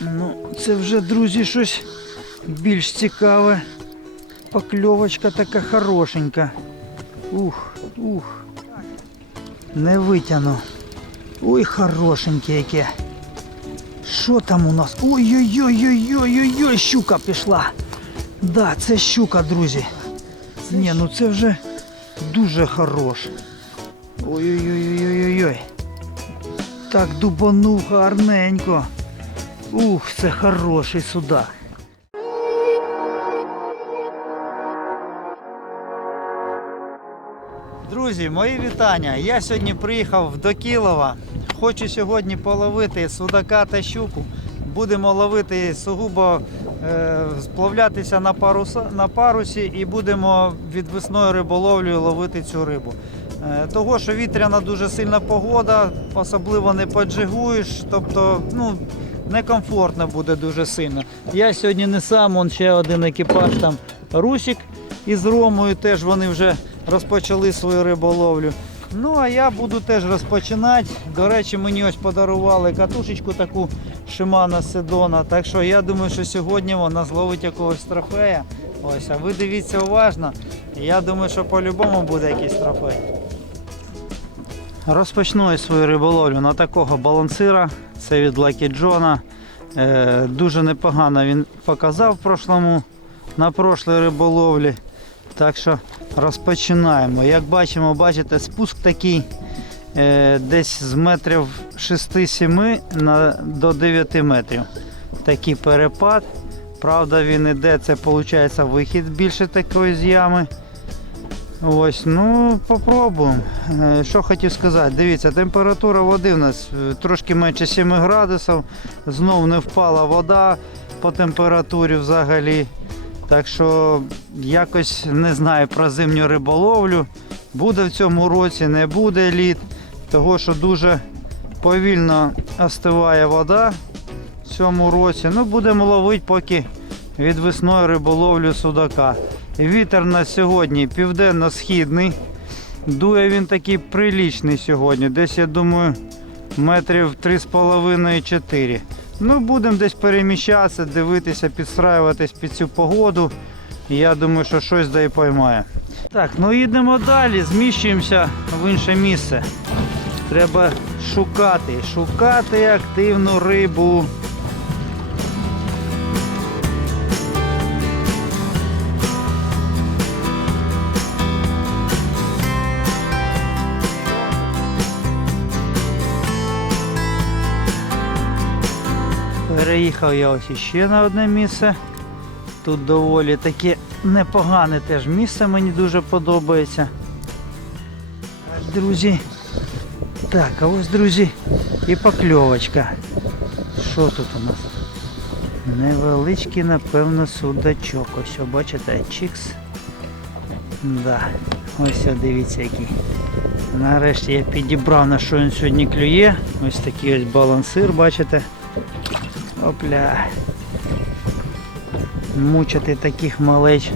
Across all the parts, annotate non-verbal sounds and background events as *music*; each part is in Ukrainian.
Ну, це вже, друзі, щось більш цікаве. Покльовочка така хорошенька. Ух, ух. Не витягну. Ой, хорошеньке яке. Що там у нас? Ой-ой-ой-ой-ой-ой-ой, щука пішла. Да, це щука, друзі. Ні, ну це вже дуже хорош. Ой-ой-ой-ой-ой-ой. Так дубанув гарненько. Ух, це хороший судак. Друзі, мої вітання. Я сьогодні приїхав до Кілова. Хочу сьогодні половити судака та щуку. Будемо ловити сугубо е, сплавлятися на, паруса, на парусі і будемо відвесною риболовлею ловити цю рибу. Е, того, що вітряна дуже сильна погода, особливо не поджигуєш, тобто ну, некомфортно буде дуже сильно. Я сьогодні не сам, он ще один екіпаж там Русік із Ромою, теж вони вже розпочали свою риболовлю. Ну а я буду теж розпочинати. До речі, мені ось подарували катушечку таку Шимана Седона. Так що я думаю, що сьогодні вона зловить якогось трофея. Ось, а ви дивіться уважно. Я думаю, що по-любому буде якийсь трофей. Розпочну я свою риболовлю на такого балансира. Це від Lucky Джона. Е, дуже непогано він показав прошлому, на прошлій риболовлі. Так що розпочинаємо. Як бачимо, бачите, спуск такий е, десь з метрів 6-7 до 9 метрів. Такий перепад. Правда, він іде, це виходить вихід більше такої з ями. Ось, ну попробуємо. Е, Що хотів сказати, дивіться, температура води в нас е, трошки менше 7 градусів. Знов не впала вода по температурі взагалі. Так що якось не знаю про зимню риболовлю. Буде в цьому році, не буде літ, того що дуже повільно остиває вода в цьому році. Ну, будемо ловити поки від весною риболовлю судака. Вітер на сьогодні південно-східний. Дує він такий прилічний сьогодні. Десь, я думаю, метрів 3,5-4. Ну, будемо десь переміщатися, дивитися, підстраюватись під цю погоду. Я думаю, що щось да і поймає. Так, ну їдемо далі, зміщуємося в інше місце. Треба шукати, шукати активну рибу. Переїхав я ось іще на одне місце. Тут доволі таке непогане теж місце, мені дуже подобається. Друзі. Так, а ось, друзі, і покльовочка. Що тут у нас? Невеличкий, напевно, судачок. Ось, бачите, чікс. Да. Ось дивіться який. Нарешті я підібрав на що він сьогодні клює. Ось такий ось балансир, бачите. Опля. Мучити таких малеч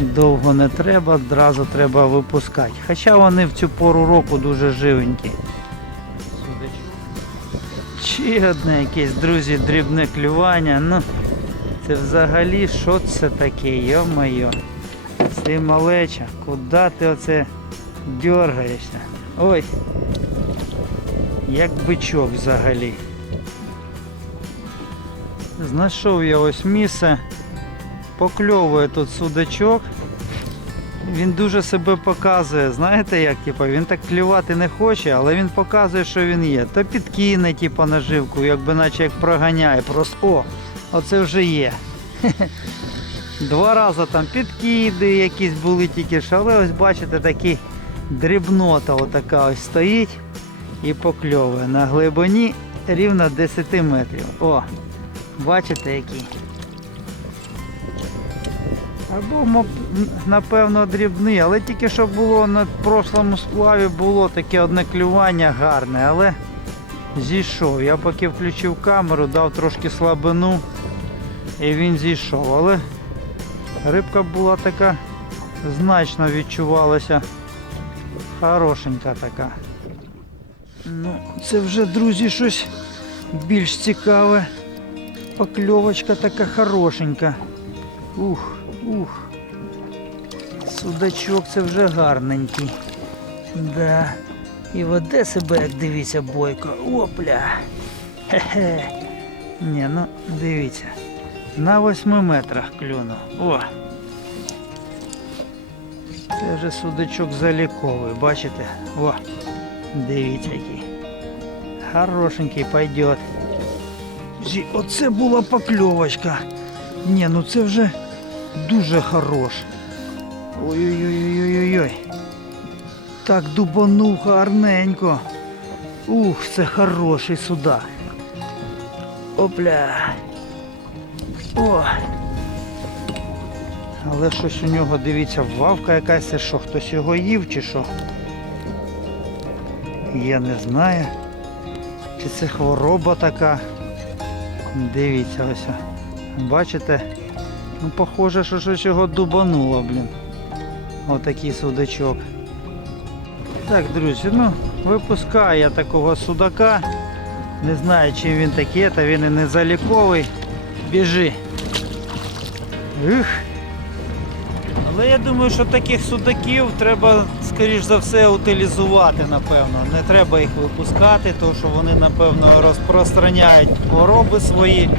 довго не треба, одразу треба випускати. Хоча вони в цю пору року дуже живенькі. Ще одне якесь, друзі, дрібне клювання. Ну, це взагалі що це таке, йо-моє. Ти малеча, куди ти оце дергаєшся? Ой, як бичок взагалі. Знайшов я ось місце, покльовує тут судачок. Він дуже себе показує, знаєте як, типу, він так клювати не хоче, але він показує, що він є. То підкине, типу, наживку, якби наче як проганяє. Просто о, оце вже є. *laughs* Два рази там підкиди якісь були тільки що, але ось бачите, такий дрібнота отака ось стоїть і покльовує на глибині рівно 10 метрів. О, Бачите який? Або, напевно, дрібний, але тільки що було на прошлому сплаві було таке одне клювання гарне, але зійшов. Я поки включив камеру, дав трошки слабину і він зійшов. Але рибка була така, значно відчувалася. Хорошенька така. Ну, це вже, друзі, щось більш цікаве. покльовочка така хорошенька. Ух, ух. Судачок це вже гарненький. Да. І веде себе, як дивіться, бойко. Опля. Хе-хе. Ні, ну дивіться. На восьми метрах клюнув. О. Це вже судачок заліковий, бачите? О, дивіться який. Хорошенький пойдет. Жі, Оце була покльовочка. Ні, ну це вже дуже хорош. Ой-ой-ой-ой-ой-ой. Так дубанув гарненько. Ух, це хороший судак. Опля. О. Але щось у нього, дивіться, вавка якась, це що, хтось його їв чи що? Я не знаю. Чи це хвороба така? Дивіться ось. Бачите? Ну, похоже, що щось його дубануло, блін. Отакий судачок. Так, друзі, ну, випускаю я такого судака. Не знаю, чим він такий, та він і не заліковий. Біжи. Ух. Але я думаю, що таких судаків треба, скоріш за все, утилізувати, напевно. Не треба їх випускати, тому що вони, напевно, розпространяють хвороби свої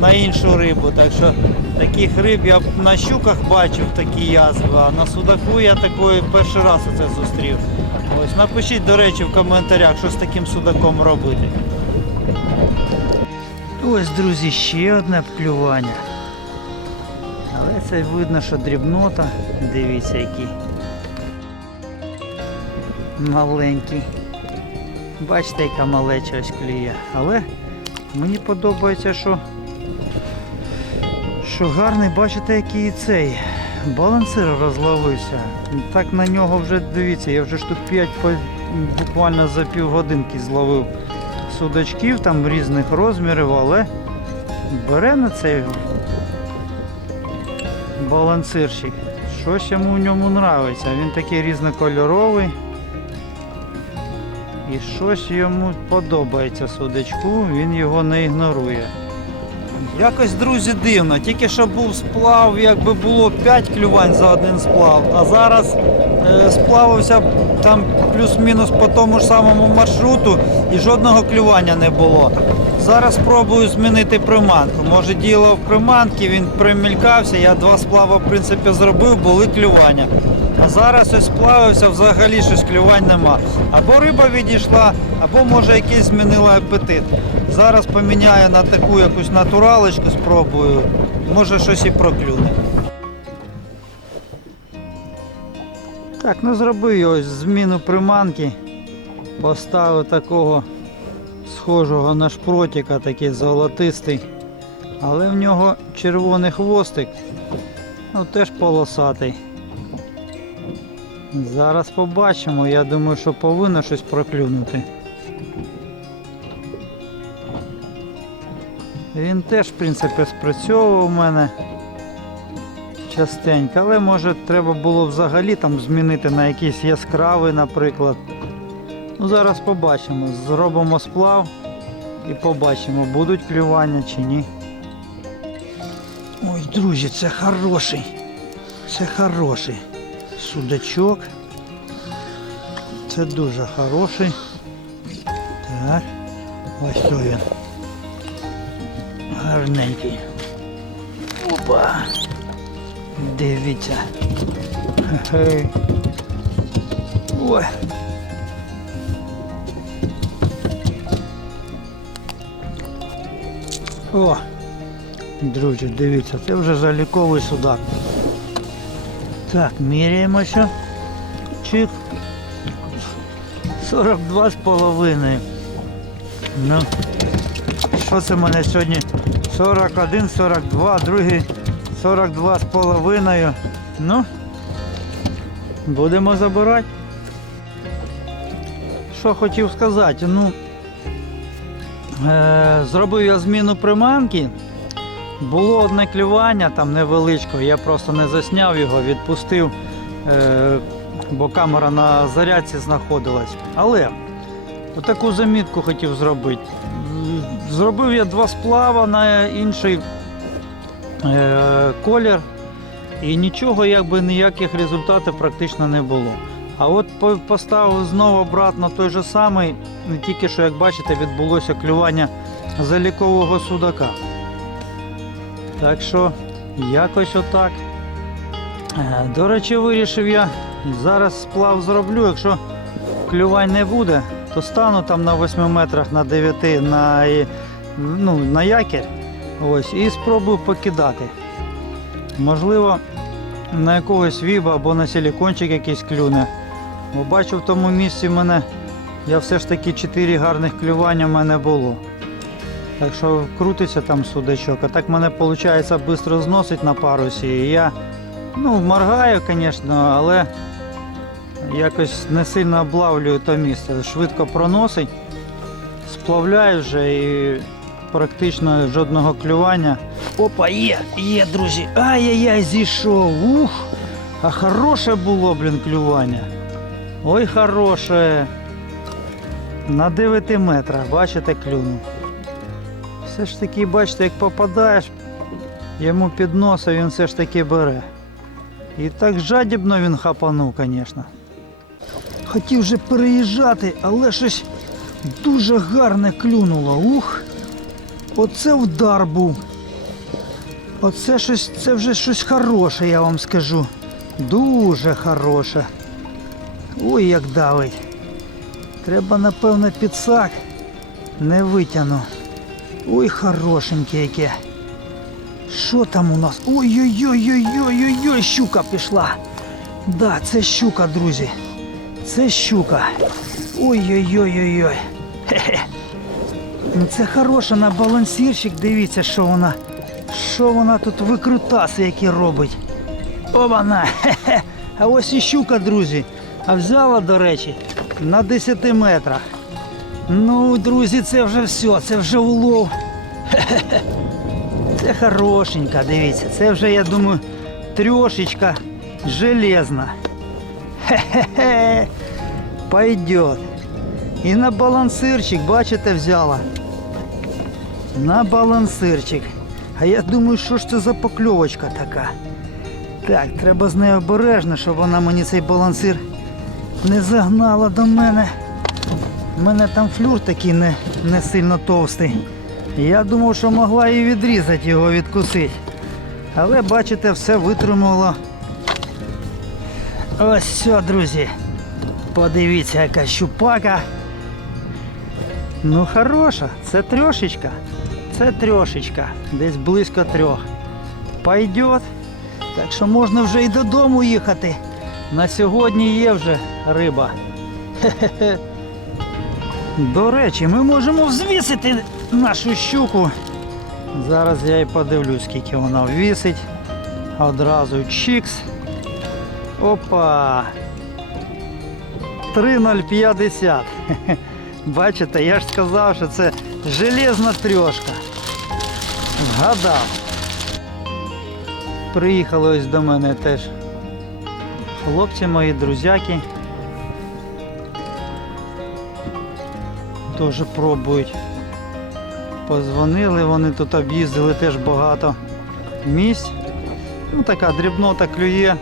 на іншу рибу. Так що таких риб я на щуках бачив такі язви, а на судаку я такої перший раз це зустрів. Ось напишіть, до речі, в коментарях, що з таким судаком робити. Ось, друзі, ще одне клювання. Це видно, що дрібнота. Дивіться який. Маленький. Бачите, яка малеча ось клює. Але мені подобається, що, що гарний, бачите, який цей балансир розловився. Так на нього вже дивіться, я вже штук 5 буквально за півгодинки зловив судачків там різних розмірів, але бере на цей балансирчик. Щось йому в ньому нравиться. Він такий різнокольоровий. І щось йому подобається судачку, він його не ігнорує. Якось, друзі, дивно. Тільки що був сплав, якби було 5 клювань за один сплав, а зараз е, сплавився там плюс-мінус по тому ж самому маршруту і жодного клювання не було. Зараз спробую змінити приманку. Може діло в приманці, він примількався, я два сплави в принципі зробив, були клювання. А зараз ось сплавився, взагалі щось клювань нема. Або риба відійшла, або може якийсь змінила апетит. Зараз поміняю на таку якусь натуралочку, спробую. Може щось і проклюне. Так, ну зробив ось зміну приманки. Поставив такого схожого на шпротика, такий золотистий. Але в нього червоний хвостик. Ну теж полосатий. Зараз побачимо. Я думаю, що повинно щось проклюнути. Він теж, в принципі, спрацьовував у мене частенько, але може треба було взагалі там змінити на якийсь яскравий, наприклад. Ну, зараз побачимо. Зробимо сплав і побачимо, будуть клювання чи ні. Ой, друзі, це хороший. Це хороший судачок. Це дуже хороший. Так. Ось то він. Гарненький. Опа. Дивіться. Ой. О, друзі, дивіться, це вже заліковий судак. Так, міряємося. Чик. 42 з половиною. Ну, що це в мене сьогодні? 41, 42, другий 42 з половиною. Ну, будемо забирати. Що хотів сказати, ну, зробив я зміну приманки. Було одне клювання, там невеличке, я просто не засняв його, відпустив, е, бо камера на зарядці знаходилась. Але таку замітку хотів зробити. Зробив я два сплава на інший е, колір. І нічого, якби ніяких результатів практично не було. А от поставив знову обратно той же самий, не тільки що, як бачите, відбулося клювання залікового судака. Так що якось отак. Е, До речі, вирішив я зараз сплав зроблю. Якщо клювань не буде, то стану там на 8 метрах на 9 на, ну, на якір. Ось, і спробую покидати. Можливо, на якогось віба або на силікончик якийсь клюне. Бо бачу в тому місці мене, я все ж таки 4 гарних клювання в мене було. Так що крутиться там судачок, а так мене виходить швидко зносить на парусі. І я ну, моргаю, звісно, але якось не сильно облавлюю то місце. Швидко проносить, сплавляю вже і практично жодного клювання. Опа, є, є, друзі. Ай-яй-яй, зійшов. Ух! А хороше було, блін, клювання. Ой, хороше. На 9 метрах, бачите, клюнув. Все ж таки, бачите, як попадаєш, йому під носа він все ж таки бере. І так жадібно він хапанув, звісно. Хотів вже переїжджати, але щось дуже гарне клюнуло. Ух! Оце удар був. Оце щось, це вже щось хороше, я вам скажу. Дуже хороше. Ой, як давить. Треба, напевно, підсак. Не витягну. Ой, хорошеньке яке. Що там у нас? Ой-ой-ой-ой-ой-ой, щука пішла. Да, це щука, друзі. Це щука. Ой-ой-ой-ой-ой. Ну, Це хороша на балансірчик, дивіться, що вона. Що вона тут викрутаси, які робить. Обана! Хе-хе. А ось і щука, друзі. А взяла, до речі, на 10 метрах. Ну, друзі, це вже все, це вже улов. *laughs* Це хорошенька, дивіться. Це вже, я думаю, трьошечка железна. *laughs* Хе-хе-хе. Пойдет. І на балансирчик, бачите, взяла. На балансирчик. А я думаю, що ж це за покльовочка така. Так, треба з нею обережно, щоб вона мені цей балансир не загнала до мене. У мене там флюр такий не, не сильно товстий. Я думав, що могла і відрізати його, відкусити. Але бачите, все витримало. Ось все, друзі. Подивіться, яка щупака. Ну хороша, це трьошечка. Це трьошечка. Десь близько трьох. Пойдет. Так що можна вже і додому їхати. На сьогодні є вже риба. Хе-хе-хе. *laughs* До речі, ми можемо взвісити нашу щуку. Зараз я і подивлюсь, скільки вона ввісить. Одразу чікс. Опа. 3,050. Хе-хе. *laughs* Бачите, я ж сказав, що це железна трьошка. Вгадав. Приїхали ось до мене теж хлопці мої, друзяки. Теж пробують. Позвонили, вони тут об'їздили теж багато місць. Ну така дрібнота клює.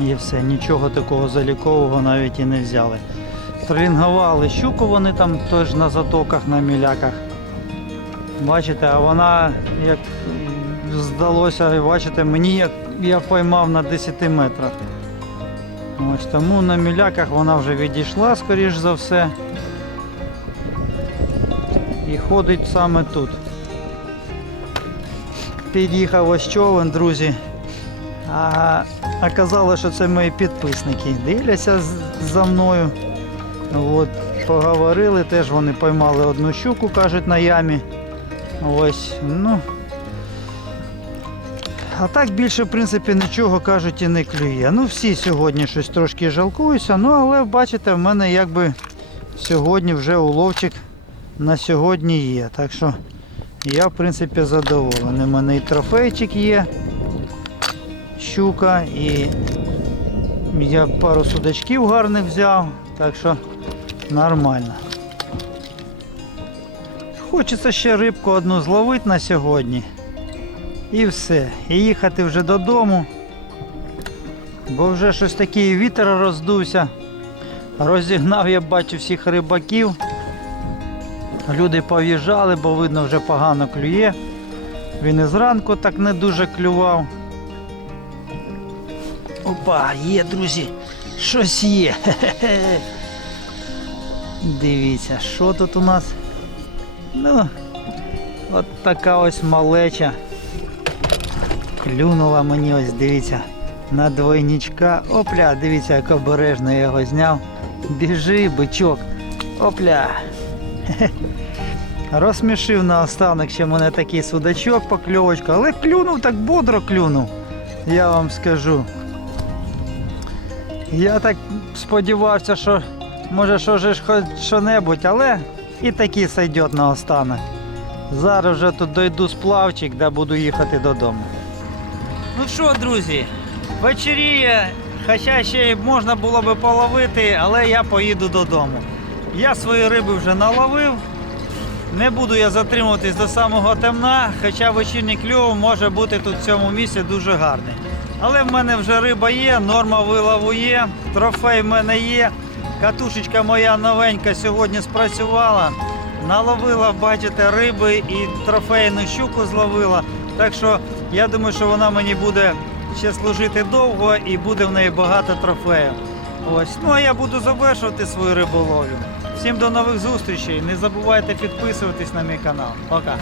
І все, нічого такого залікового навіть і не взяли. Тролінгували щуку вони там теж на затоках, на міляках. Бачите, а вона, як здалося, бачите, мені як я поймав на 10 метрах. Ось тому на міляках вона вже відійшла, скоріш за все. І ходить саме тут. Під'їхав ось човен, друзі. А оказалось, що це мої підписники. Дивляться за мною. От, поговорили, теж вони поймали одну щуку, кажуть, на ямі. Ось, ну. А так більше, в принципі, нічого кажуть і не клює. Ну, всі сьогодні щось трошки жалкуються, ну але бачите, в мене якби сьогодні вже уловчик на сьогодні є. Так що я, в принципі, задоволений. У мене і трофейчик є, щука, і я пару судачків гарних взяв, так що нормально. Хочеться ще рибку одну зловити на сьогодні. І все. І їхати вже додому. Бо вже щось такий вітер роздувся. Розігнав, я бачу всіх рибаків. Люди пов'їжджали, бо видно вже погано клює. Він і зранку так не дуже клював. Опа, є, друзі, щось є. Хе-хе-хе. *laughs* Дивіться, що тут у нас? Ну, от така ось малеча. Клюнула мені ось, дивіться, на двойничка. Опля, дивіться, як обережно я його зняв. Біжи, бичок. Опля. *laughs* Розсмішив наостанок ще мене такий судачок покльовочка, але клюнув так бодро клюнув. Я вам скажу. Я так сподівався, що може що ж хоч що-небудь, але і такий сойдет наостанок. Зараз вже тут дойду сплавчик, де буду їхати додому. Ну що, друзі, вечеріє, хоча ще можна було би половити, але я поїду додому. Я свої риби вже наловив. Не буду я затримуватись до самого темна, хоча вечірній кльов може бути тут в цьому місці дуже гарний. Але в мене вже риба є, норма вилову є, трофей в мене є. Катушечка моя новенька сьогодні спрацювала. Наловила, бачите, риби і трофейну щуку зловила. Так що я думаю, що вона мені буде ще служити довго і буде в неї багато трофеїв. Ось. Ну а я буду завершувати свою риболовлю. Всім до нових зустрічей. Не забувайте підписуватись на мій канал. Пока.